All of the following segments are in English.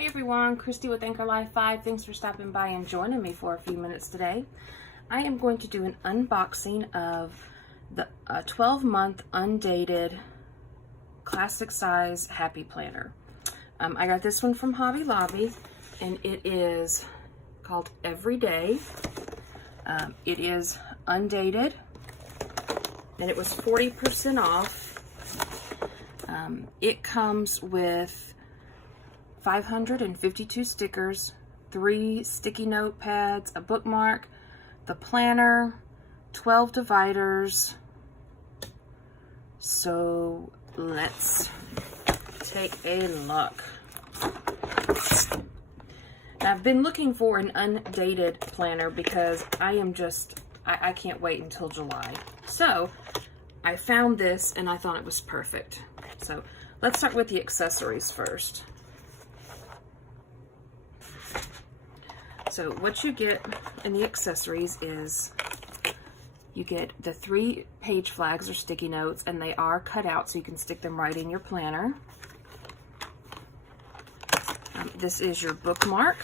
Hey everyone, Christy with Anchor Life 5. Thanks for stopping by and joining me for a few minutes today. I am going to do an unboxing of the 12-month Undated classic size Happy Planner. I got this one from Hobby Lobby and it is called Everyday. It is undated and it was 40% off. It comes with 552 stickers, 3 sticky note pads, a bookmark, the planner, 12 dividers. So let's take a look. Now, I've been looking for an undated planner because I can't wait until July. So I found this and I thought it was perfect. So let's start with the accessories first. So what you get in the accessories is you get the 3 page flags or sticky notes, and they are cut out so you can stick them right in your planner. This is your bookmark,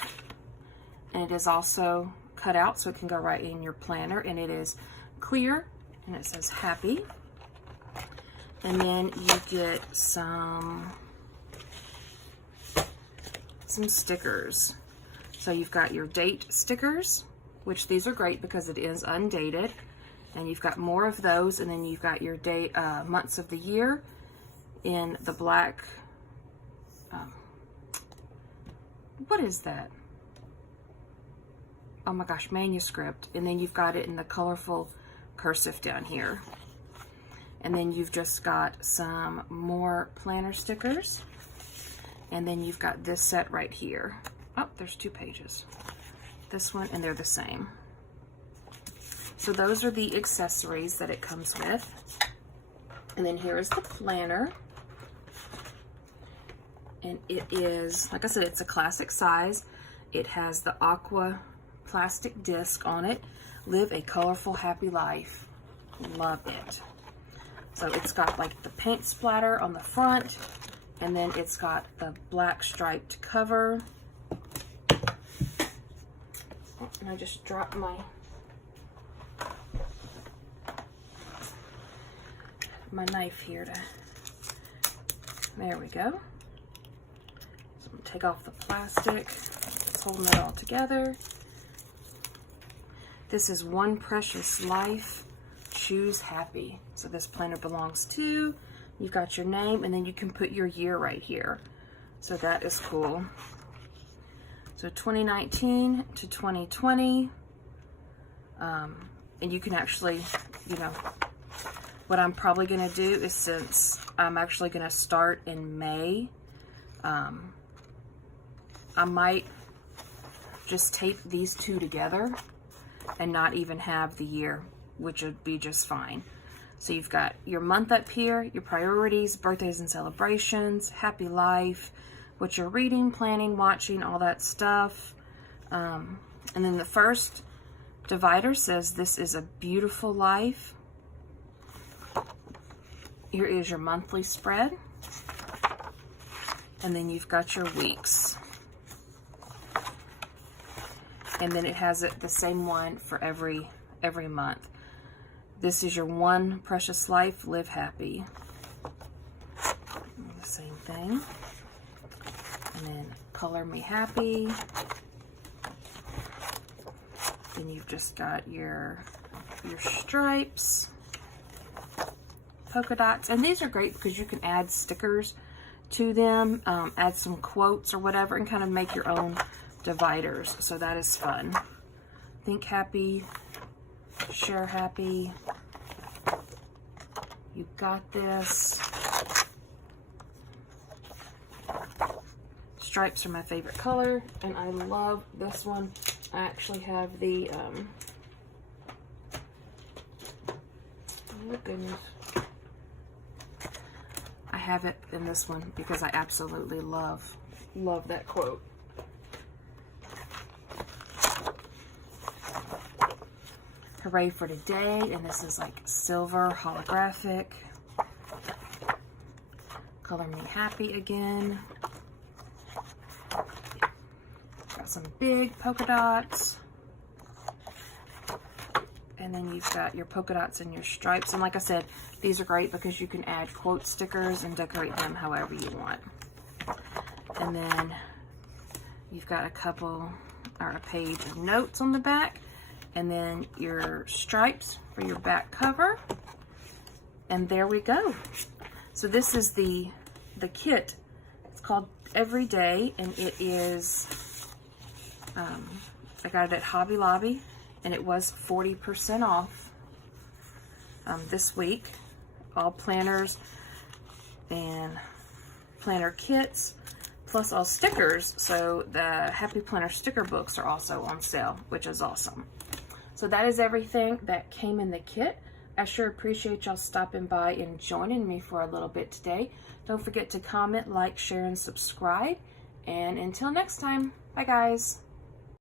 and it is also cut out so it can go right in your planner, and it is clear and it says happy. And then you get some stickers. So you've got your date stickers, which these are great because it is undated, and you've got more of those, and then you've got your date months of the year in the black, what is that? Oh my gosh, manuscript. And then you've got it in the colorful cursive down here. And then you've just got some more planner stickers, and then you've got this set right here. Oh, there's 2 pages. This one, and they're the same. So those are the accessories that it comes with. And then here is the planner. And it is, like I said, it's a classic size. It has the aqua plastic disc on it. Live a colorful, happy life. Love it. So it's got like the paint splatter on the front, and then it's got the black striped cover. And I just dropped my knife here there we go. So I'm gonna take off the plastic. It's holding it all together. This is One Precious Life, Choose Happy. So this planner belongs to, you've got your name, and then you can put your year right here. So that is cool. So 2019 to 2020, and you can actually, what I'm probably going to do is, since I'm actually going to start in May, I might just tape these 2 together and not even have the year, which would be just fine. So you've got your month up here, your priorities, birthdays and celebrations, happy life, what you're reading, planning, watching, all that stuff. And then the first divider says, this is a beautiful life. Here is your monthly spread. And then you've got your weeks. And then it has the same one for every month. This is your One Precious Life, Live Happy. The same thing. And then Color Me Happy. Then you've just got your stripes, polka dots, and these are great because you can add stickers to them, add some quotes or whatever, and kind of make your own dividers. So that is fun. Think happy, share happy. You got this. Stripes are my favorite color, and I love this one. I actually have the, oh goodness. I have it in this one because I absolutely love that quote. Hooray for today, and this is like silver holographic. Color Me Happy again. some big polka dots. And then you've got your polka dots and your stripes. And like I said, these are great because you can add quote stickers and decorate them however you want. And then you've got a couple or a page of notes on the back. And then your stripes for your back cover. And there we go. So this is the kit. It's called Everyday, and it is, I got it at Hobby Lobby, and it was 40% off this week. All planners and planner kits, plus all stickers. So the Happy Planner sticker books are also on sale, which is awesome. So that is everything that came in the kit. I sure appreciate y'all stopping by and joining me for a little bit today. Don't forget to comment, like, share, and subscribe. And until next time, bye guys.